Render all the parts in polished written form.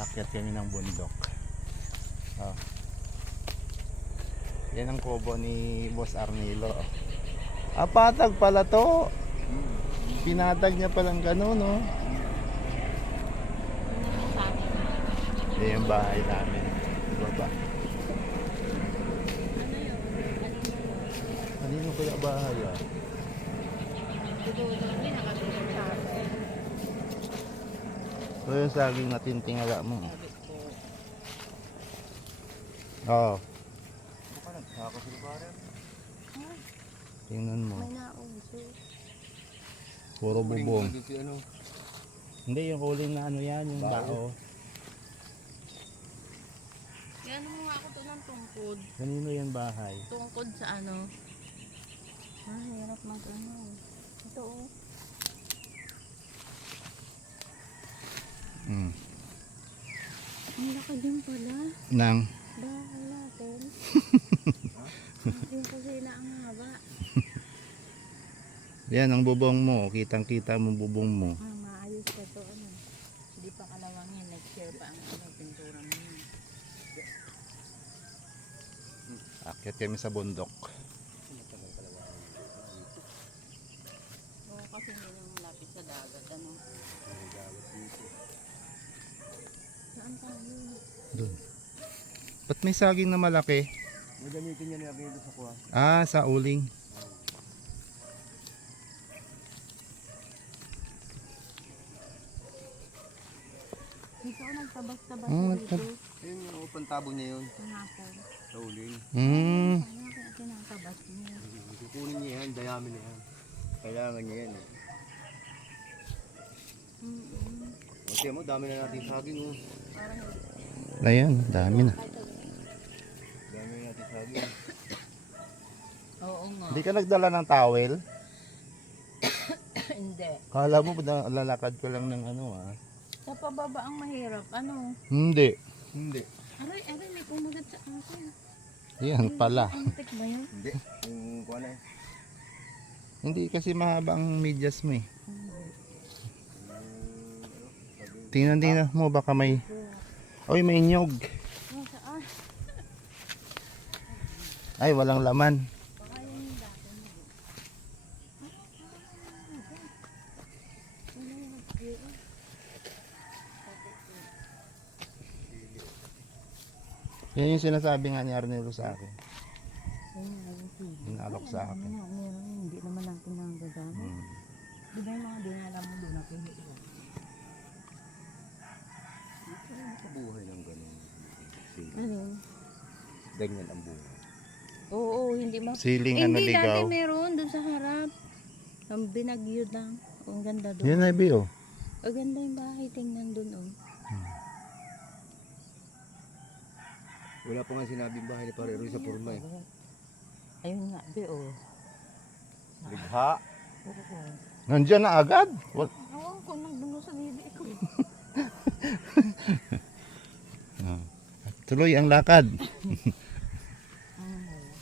Akyat kami ng bundok. Oh. Yan ang kubo ni Boss Arnilo. Ah, patag pala to. Pinatag niya palang gano'n, no? Yan yung bahay namin. Baba. Kanino kaya bahay, ah? So yung saging na tintingala mo. Oo. Tingnan mo. Puro bubong. Hindi, yung uling na ano yan, yung bao. Yan mo nga ako to ng tungkod. Kanino yan bahay? Tungkod sa ano? Ah, hirap mag ano. Ito oh. Ang laki din pala. Nang? Bahay natin. Yung kusina ang haba. Yan ang bubong mo. Kitang kita mo bubong mo. Ah, maayos pa to ano. Hindi pa kalawangin. Next year pa ang ano, pintura mo yun. Akyat kami sa bundok. Oo, kasi hindi nang malapit sa dagat ano. Saan tayo? Doon. Ba't may saging na malaki? Magamitin niya niya dito sa kuha. Ah, sa uling. Dito ako nagtabas-tabas Oh, dito. Ayun yung pantabo niya yun. Tinapon. Sa uling. Ano kaya tinatabas niya? Kukunin niya yan, dayami niya yan. Kailangan niya yan eh. Kasi mo, dami na natin saging oh. Ayan, dami na. Dami na natin saging. Oo nga. Hindi ka nagdala ng towel? Hindi. Kala mo ba lalakad ko lang ng ano, ah? Sa pababa ang mahirap. Ano? Hindi. Hindi. Aray, may kumagat sa akin. Yan pala. Antik ba yan? Hindi. Yung kuha na eh. Hindi kasi mahaba ang medyas mo eh. Tingnan mo baka may... Oy, may nyog. Oh, saan? Ay, walang laman. Baka yun yung dati mo. Yan yung sinasabi nga ni Arnelo sa akin. Inalok sa akin. Meron, hindi naman natin nagagamit. Di ba yung mga dinala mo doon na pinito? Buhay ng ganun. Ano? Ganyan ang buhay. Oo, hindi mo. Siling ano Hindi ligaw. dati meron doon sa harap. Ang binagyo lang. Oh, ang ganda doon. Yan ay biyo. Ang ganda yung bahay. Tingnan doon oh. Wala pa nga sinabing bahay ni Parero sa Purma eh. Ayun nga, be oh. Ligha. Oo. Nandiyan na agad. Awan ko, nagdulo sa bibi ko. Tuloy ang lakad.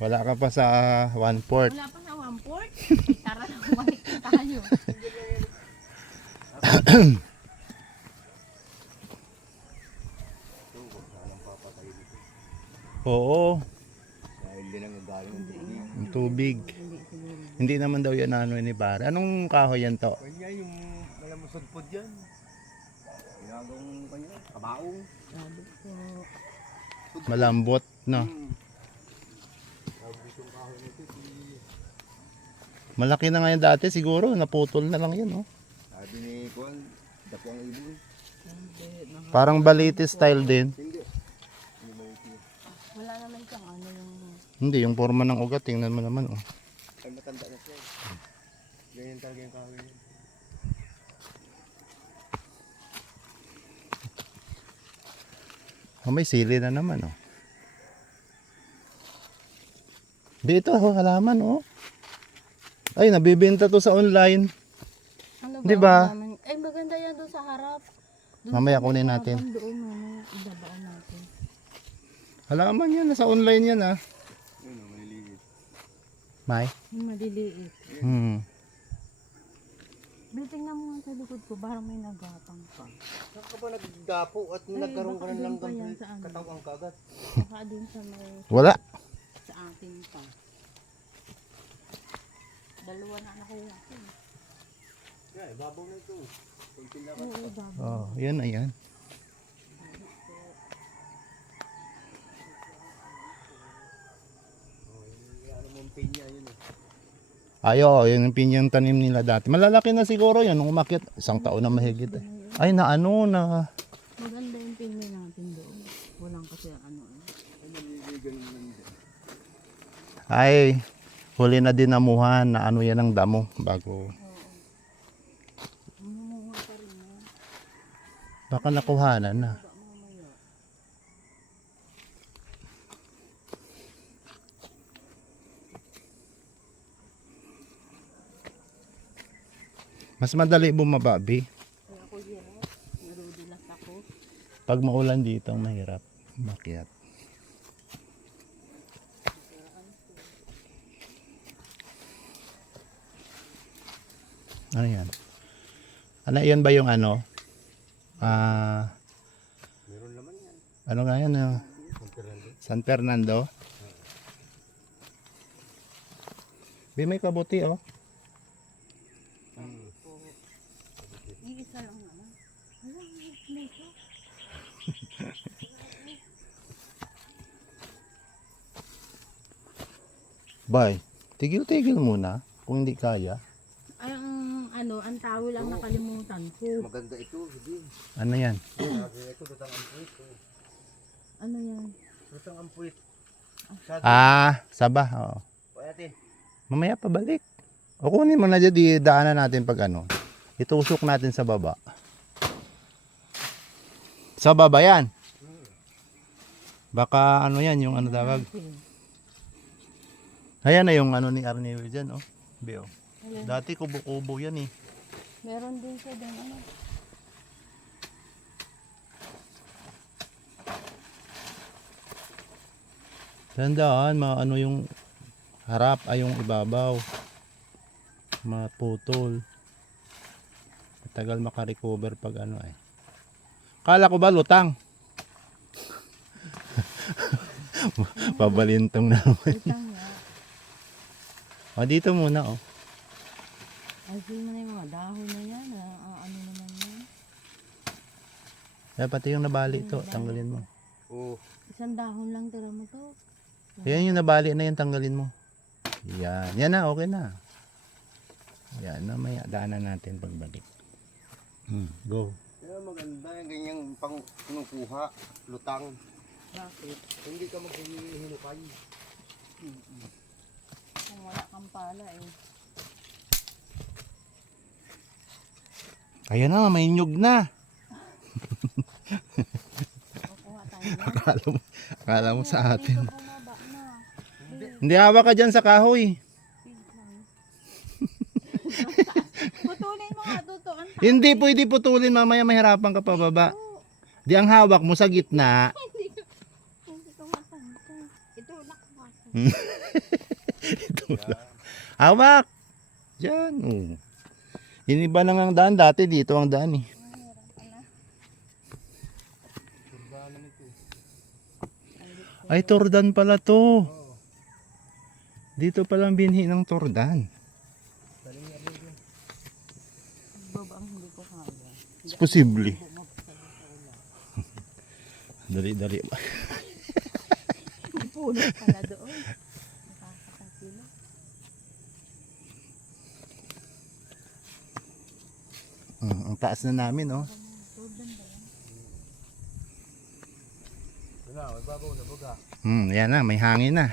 Wala ka pa sa 1/4. Wala pa sa 1/4. Tara na, bumalik na tayo. Oo, Dahil din ang galing ng tubig. ang tubig. Hindi naman daw yan ano ni pare. Anong kahoy yan to? Kanya yung malamusod-pod yan. Ginagawang kanya, kabaong. Sabi ko, Malambot, no? Sabi itong kahoy nito. Malaki na nga yan dati siguro. Naputol na lang yan, oh. Sabi ni Kuan, dapo ang ibon. Parang baliti style din. Hindi. Hindi ba ito? wala naman siyang ano yung... Hindi, yung forma ng ugat. Tingnan mo naman, oh. Ay matanda na siya. Ganyan talaga yung kahoy niya. Oh, may sili na naman, oh. Dito, oh, halaman, oh. Ay, nabibenta to sa online. Ano Di ba? naman? Ay, maganda yan doon sa harap. Doon Mamaya sa kunin may natin. tabang Doon, mamaya ibabaon natin. Halaman yan, nasa online yan, ah. Yun o, maliliit. May? Yung maliliit. Bill, tingnan mo nga sa likod ko, parang may nagapang pa. Saan ka ba naggapo at Ay, nagkaroon ka baka ng doon pa langgam yan sa sa ano. katawan kagad? Baka din sa may, Wala. sa akin pa. Dalawa na nakuha ko. Yeah, babaw na ito. Pagpindakan Oo, pa. dami. Oh, yan ayan. Ano mong pinya yun eh. Ayo, yung pinyang tanim nila dati. Malalaki na siguro yan nung umakyat. Isang taon na mahigit eh. Ay, na ano na. Maganda yung pinmi natin doon. Walang kasi ano. Ay, naliligan mo lang din. Ay, huli na dinamuhan na ano yan ang damo bago. Mumuha pa rin yan. Baka nakuhanan na. Baka mamaya. Mas madali bumaba, Bi. Kaya ako hirap. Narudulas ako. Pag maulan dito, ang mahirap. Makyat. Ano yan? Ano yan ba yung ano? Meron naman yan. Ano nga yan? San Fernando? Bi, may kabuti oh. Yung isa lang naman. Wala, may ito. Bay, tigil-tigil muna kung hindi kaya. Ay, ang tawel ang nakalimutan ko. Maganda ito, hindi. Ano yan? Ito, tutang ampuit. Ano yan? Tutang ampuit. Saba. Oo. Payate. Mamaya pabalik. O kunin mo na dyan, di daanan natin pag ano. Itusok natin sa baba. Sa baba yan. Baka ano yan, yung ano tawag. Ayan na yung ano ni Arnel dyan, oh. Bio. Alin? Dati kubo-kubo yan eh. Meron din siya din ano. Tandaan, ano yung harap ay yung ibabaw. Maputol. Matagal makarecover pag ano eh. Kala ko ba lutang? Pabalintong naman. Utang nga. O dito muna oh. Ayun mo na yung mga dahon na yan. Ano naman yan? Kaya pati yung nabali ito, tanggalin mo. Oo. Isang dahon lang tira mo to. Yan yung nabali na yan, tanggalin mo. Yan. Yan na, okay na. Yan, mamaya daanan natin pagbalik. Go. Kaya maganda yung ganyang pang kinukuha, lutang. Bakit? Hindi ka maghihinukay. Kung wala kang pala eh. Kaya na, may nyug na. Kukuha tayo yan. Akala mo sa atin. Dito bumaba na. Hindi, hawa ka dyan sa kahoy. Wait lang. Putulin mo nga to. Ang Hindi pwede putulin, mamaya mahirapan ka pababa. Di ang hawak mo sa gitna. hindi ko matanto. Ito nakakasa. Hawak! Diyan. Oh. Iniba lang ang daan. Dati dito ang daan eh. Ay, tordan pala to. Dito palang binhi ng tordan. Baba ang hindi ko kaya. It's posible. Dali-dali. May puno pala doon. Nakakasilo. Ang taas na namin oh. Jordan ba yan? Wala, may babaw na baga. Yan na, may hangin na.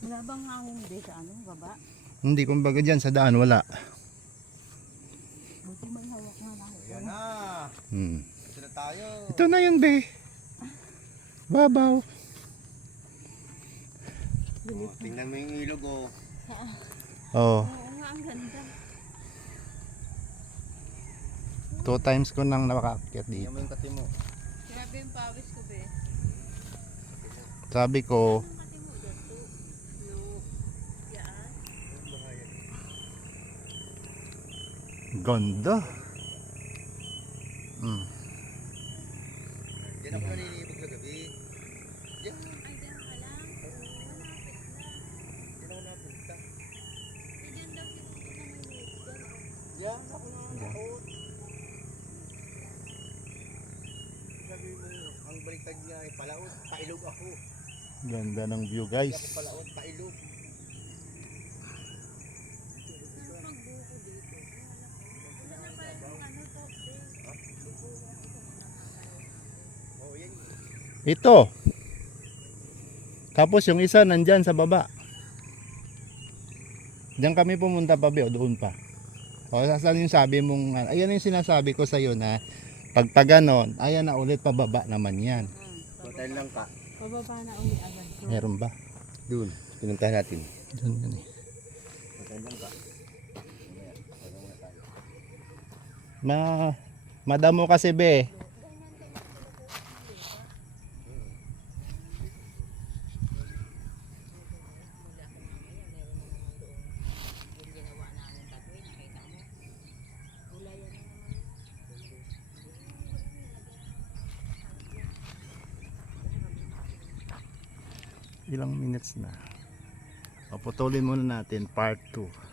Wala bang hangin din sa ano, baba? Hindi kumbaga dyan sa daan, wala. Buti may hawak nga na. Ayan na. Ito na tayo. Ito na yun, be. Babaw. Oh, tingnan mo yung ilog oh. Oh, Oo nga, ang ganda. 2 times ko nang nakaakyat Tingnan dito. mo yung kati mo. Grabe yung pawis ko, be. Sabi ko, Anong kati mo dyan to? No. Yan. Ganda. Mm. Yan ako naninibog sa gabi. Yan. Ay, diyan ka lang. Malapit na. Yan ako napunta. Diyan daw siguro na may liit dyan. Yan ako nakakot. Sabi mo, ang baliktad niya ay palaot, pailog ako. Ganda ng view Hindi guys. ako palaot, pailog. Ano pang buko dito? Wala na pala yung ano to. Oh, yan. Ito. Tapos yung isa nandyan sa baba. Diyan kami pumunta pa o doon pa. O saan yung sabi mong, ayan yung sinasabi ko sa'yo na pag ganon, ayan na ulit pababa naman yan. Hotel lang ka. Pababa na ulit agad. Meron ba? Doon, pinuntahan natin. Doon yun eh. Hotel lang ka. Madamo kasi be. Ilang minutes na. O, putulin muna natin part 2.